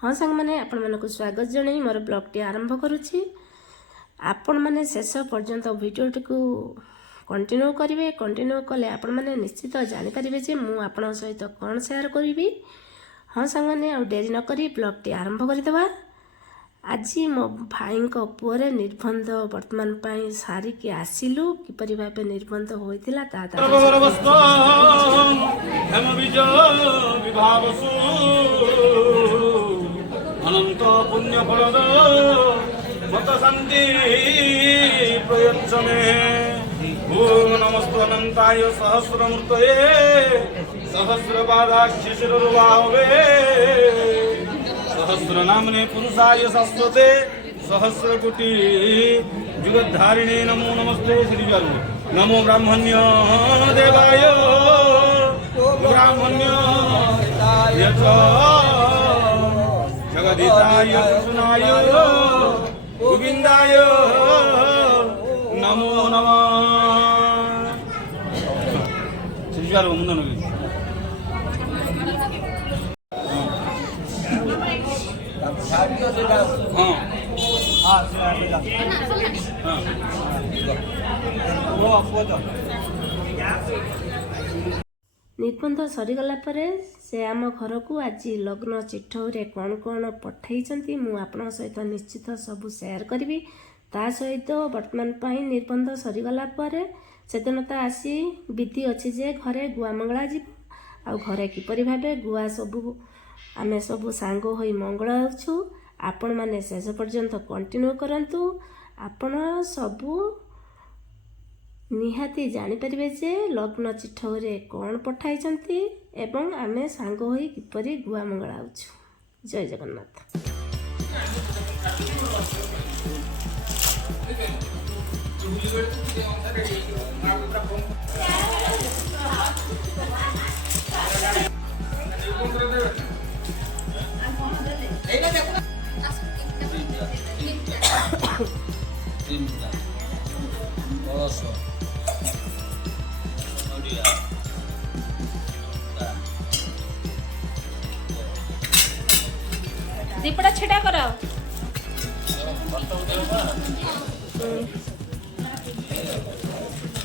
हाँ सांग मैंने आपण मानक स्वागत जन मोर ब्लॉगटी आरंभ करुच्ची। आपण मैंने शेष पर्यंत भिडियोटी को कंटिन्यू करेंगे। कंटिन्यू कले आपण मैंने निश्चित जानीपारे जे मुझे आपण सहित कौन सेयार करी। हाँ सांग मैंने आ डेरी नक ब्लॉगटी आरंभ करदे। आज मो भाई पुअरे निर्बंध वर्तमान पाई सारिकी आसिलु किपरि भाबे निर्बंध होइतिला ता अनंत पुण्य फलद मत शांति प्रयच्छमे। ओम नमस्तु अनंताय सहस्रमूर्तये सहस्रपादाक्ष शिरोर्बाहवे सहस्रनामने पुरुषाय शाश्वते सहस्रकोटि जुगद्धारिणे नमो नमस्ते श्रीवारु। नमो ब्राह्मण्य देवाय ब्राह्मण्य जगदीशाय कृष्णाय गोविंदाय नमो नमः। श्रीवारु मुंदन निर्बंध सरीगला से आम घर को आज लग्न चिठौरे कौन कौन पठाई मु आपण सहित निश्चित सब सेयार करी। ता सहित वर्तमान पाई निर्बंध सरीगला सेदिन तो आसी विधि अच्छी जे घरे गुआ मंगला जीव आ घरे किपरि भाबे गुआ सबू आमे सबू सांग होई मंगलाउछु। आपण माने शेष पर्यंत कंटिन्यू करंतु। आपण सबू निहाती जानीपारे जे लग्न चिठौरे कौन पठाई एवं आमे सांग होई किपरि गुआ मंगलाउछु। जय जगन्नाथ। दीपड़ा छेड़ा करो।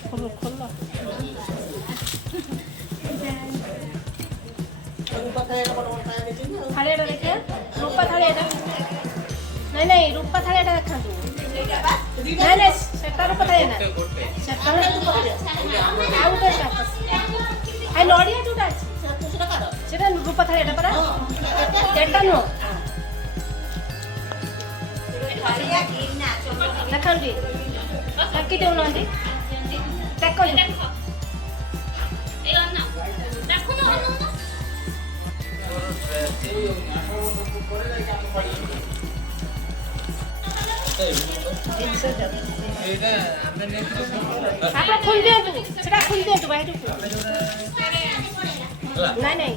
खोलो खोलो थाली देखिए रूपा थाली नहीं नहीं रूपा थाली देखा नहीं नहीं सेटा रूपा थाली ना सेटा आउ आई नड़िया जोटा सेटा रूपा थाली परा सेटा नो देखी रखी देना देख आप खोल दिंतु से खोल दिंतु बाहर नहीं नहीं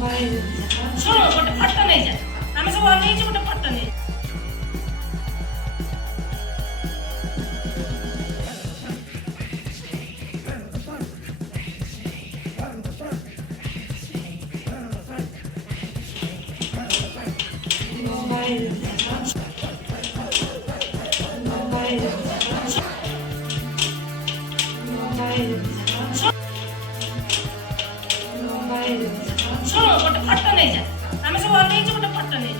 ଶୁଣ ଗୋଟେ ଫଟୋ ନେଇଯା ଆମେ ସବୁ ଅନେଇଛୁ ଗୋଟେ ଫଟୋ ନେଇ ଶୁଣ ଗୋଟେ ଫଟୋ ନେଇଯା ଆମେ ସବୁ ଅନେଇଛୁ ଗୋଟେ ଫଟୋ ନେଇ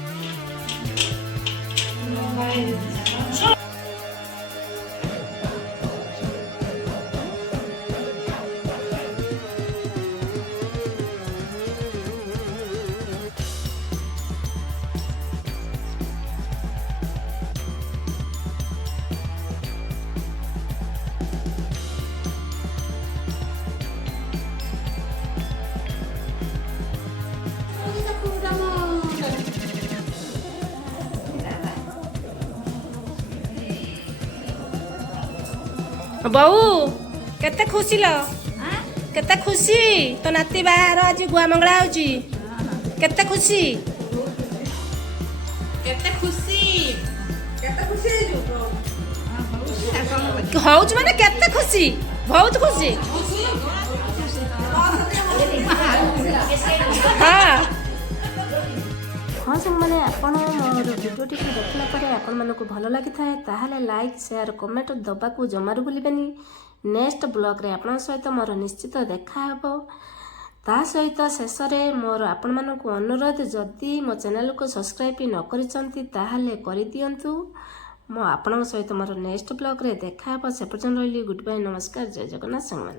ବୋଉ କେତେ ଖୁସି ଲ କେତେ ଖୁସି ତୋ ନାତି ବାହାର ଆଜି ଗୁଆ ମଙ୍ଗଳା ହଉଛି କେତେ ଖୁସି କେତେ ଖୁସି ହଉଛି ମାନେ କେତେ ଖୁସି ବହୁତ ଖୁସି ହଁ ସାଙ୍ଗମାନେ ଆପଣ ମୋର ଭିଡ଼ିଓଟିକୁ ଦେଖିଲା ପରେ ଆପଣମାନଙ୍କୁ ଭଲ ଲାଗିଥାଏ ତାହେଲେ ଲାଇକ୍ ସେୟାର କମେଣ୍ଟ ଦେବାକୁ ଜମାରୁ ଭୁଲିବେନି। ନେକ୍ସଟ ବ୍ଲଗ୍ରେ ଆପଣଙ୍କ ସହିତ ମୋର ନିଶ୍ଚିତ ଦେଖା ହେବ। ତା ସହିତ ଶେଷରେ ମୋର ଆପଣମାନଙ୍କୁ ଅନୁରୋଧ ଯଦି ମୋ ଚ୍ୟାନେଲକୁ ସବସ୍କ୍ରାଇବ୍ ନ କରିଛନ୍ତି ତାହେଲେ କରିଦିଅନ୍ତୁ। ମୁଁ ଆପଣଙ୍କ ସହିତ ମୋର ନେକ୍ସଟ ବ୍ଲଗ୍ରେ ଦେଖା ହେବ। ସେ ପର୍ଯ୍ୟନ୍ତ ରହିଲି ଗୁଡ୍ ବାଇ ନମସ୍କାର ଜୟ ଜଗନ୍ନାଥ ସାଙ୍ଗମାନେ।